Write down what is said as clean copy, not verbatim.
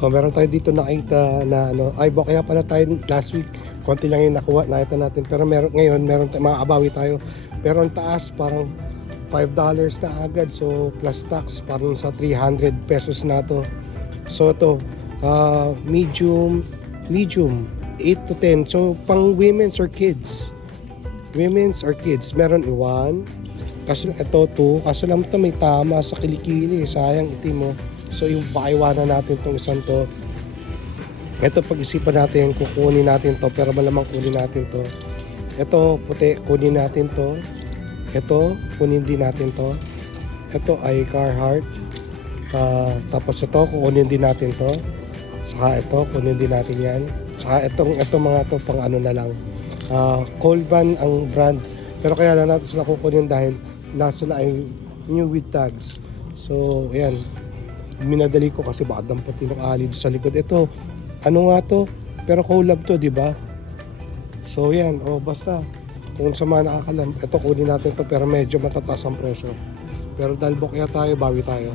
Meron tayo dito nakita na ano, ay kaya pala tayo last week, konti lang yung nakuha, nakita natin. Pero ngayon, maabawi tayo. Pero ang taas, parang $5 na agad. So, plus tax, parang sa 300 pesos na to. So, ito, medium, 8 to 10. So, pang women's or kids. Women's or kids, meron 1. Kaso ito 2. Kaso lang ito may tama sa kilikili. Sayang itim mo. So yung pakaiwanan natin itong isang to. Ito pag-isipan natin, kukunin natin to. Pero malamang kunin natin to. Ito puti, kunin natin to. Ito, kunin din natin to. Ito ay Carhartt. Tapos ito, kukunin din natin to. Saka ito, kunin din natin yan. Saka itong mga to pang ano na lang. Colban ang brand. Pero kaya na natin sila kukunin dahil sila ay new with tags. So, ayan. Minadali ko kasi baka dampatin ng alid sa likod. Ito, ano nga to? Pero collab to, di ba? So, yan. Basta. Kung sa mga nakakalam, ito kunin natin to pero medyo matataas ang presyo. Pero dahil bokya tayo, bawi tayo.